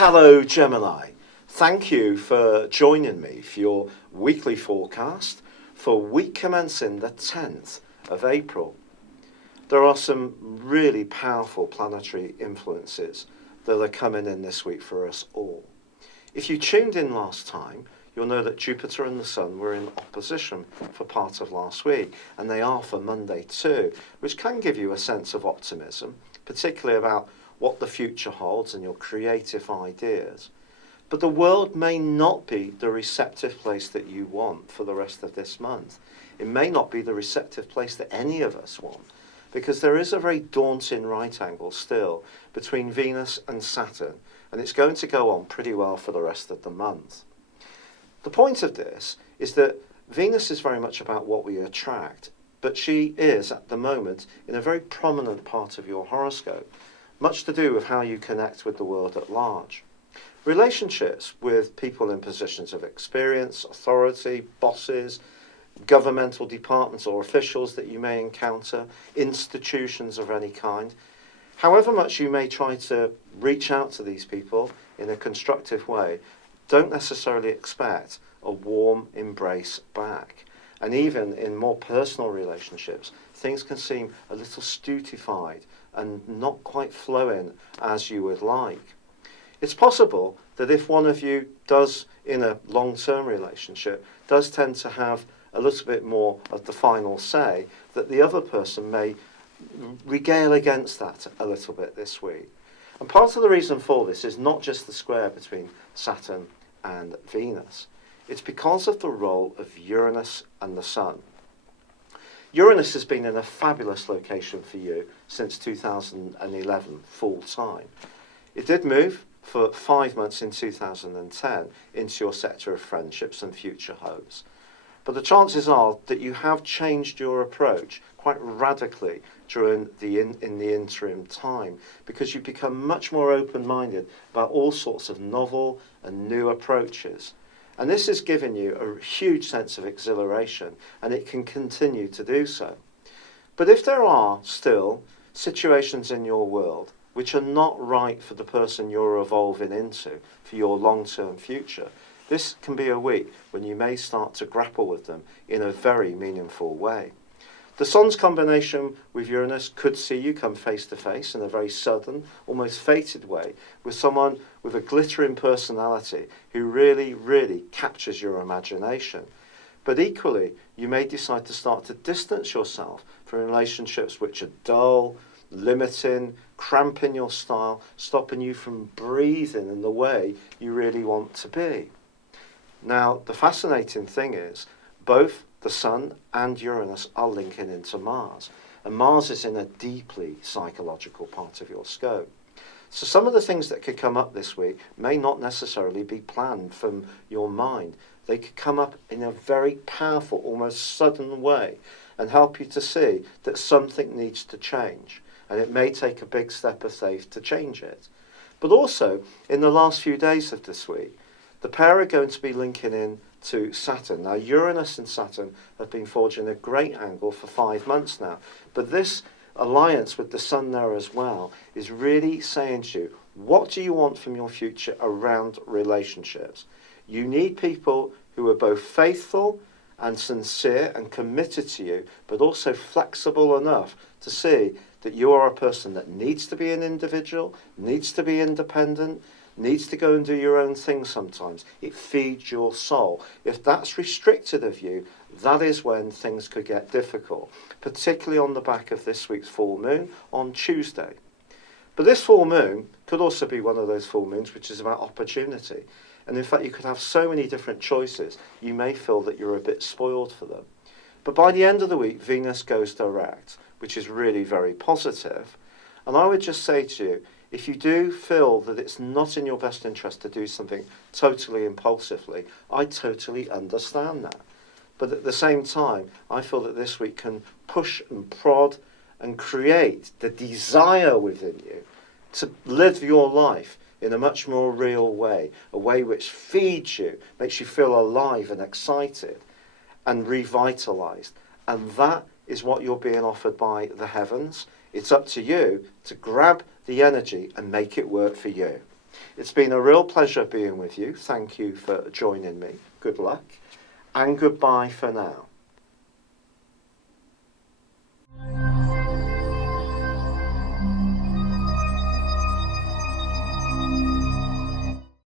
Hello Gemini, thank you for joining me for your weekly forecast for week commencing the 10th of April. There are some really powerful planetary influences that are coming in this week for us all. If you tuned in last time, you'll know that Jupiter and the Sun were in opposition for part of last week, and they are for Monday too, which can give you a sense of optimism, particularly about what the future holds and your creative ideas. But the world may not be the receptive place that you want for the rest of this month. It may not be the receptive place that any of us want, because there is a very daunting right angle still between Venus and Saturn, and it's going to go on pretty well for the rest of the month. The point of this is that Venus is very much about what we attract, but she is at the moment in a very prominent part of your horoscope, much to do with how you connect with the world at large. Relationships with people in positions of experience, authority, bosses, governmental departments or officials that you may encounter, institutions of any kind. However much you may try to reach out to these people in a constructive way, don't necessarily expect a warm embrace back. And even in more personal relationships, things can seem a little stutified and not quite flowing as you would like. It's possible that if one of you does, in a long-term relationship, does tend to have a little bit more of the final say, that the other person may regale against that a little bit this week. And part of the reason for this is not just the square between Saturn and Venus. It's because of the role of Uranus and the Sun. Uranus has been in a fabulous location for you since 2011, full time. It did move for 5 months in 2010 into your sector of friendships and future homes. But the chances are that you have changed your approach quite radically during in the interim time, because you've become much more open-minded about all sorts of novel and new approaches. And this has given you a huge sense of exhilaration, and it can continue to do so. But if there are still situations in your world which are not right for the person you're evolving into, for your long-term future, this can be a week when you may start to grapple with them in a very meaningful way. The Sun's combination with Uranus could see you come face to face in a very sudden, almost fated way with someone with a glittering personality who really, really captures your imagination. But equally, you may decide to start to distance yourself from relationships which are dull, limiting, cramping your style, stopping you from breathing in the way you really want to be. Now, the fascinating thing is, both the Sun and Uranus are linking into Mars, and Mars is in a deeply psychological part of your scope. So some of the things that could come up this week may not necessarily be planned from your mind. They could come up in a very powerful, almost sudden way, and help you to see that something needs to change, and it may take a big step of faith to change it. But also, in the last few days of this week, the pair are going to be linking in to Saturn. Now, Uranus and Saturn have been forging a great angle for 5 months now, but this alliance with the Sun there as well is really saying to you, what do you want from your future around relationships? You need people who are both faithful and sincere and committed to you, but also flexible enough to see that you are a person that needs to be an individual, needs to be independent, needs to go and do your own thing sometimes. It feeds your soul. If that's restricted of you, that is when things could get difficult, particularly on the back of this week's full moon on Tuesday. But this full moon could also be one of those full moons which is about opportunity. And in fact, you could have so many different choices, you may feel that you're a bit spoiled for them. But by the end of the week, Venus goes direct, which is really very positive. And I would just say to you, if you do feel that it's not in your best interest to do something totally impulsively, I totally understand that. But at the same time, I feel that this week can push and prod and create the desire within you to live your life in a much more real way, a way which feeds you, makes you feel alive and excited and revitalized. And that is what you're being offered by the heavens. It's up to you to grab the energy and make it work for you. It's been a real pleasure being with you. Thank you for joining me. Good luck and goodbye for now.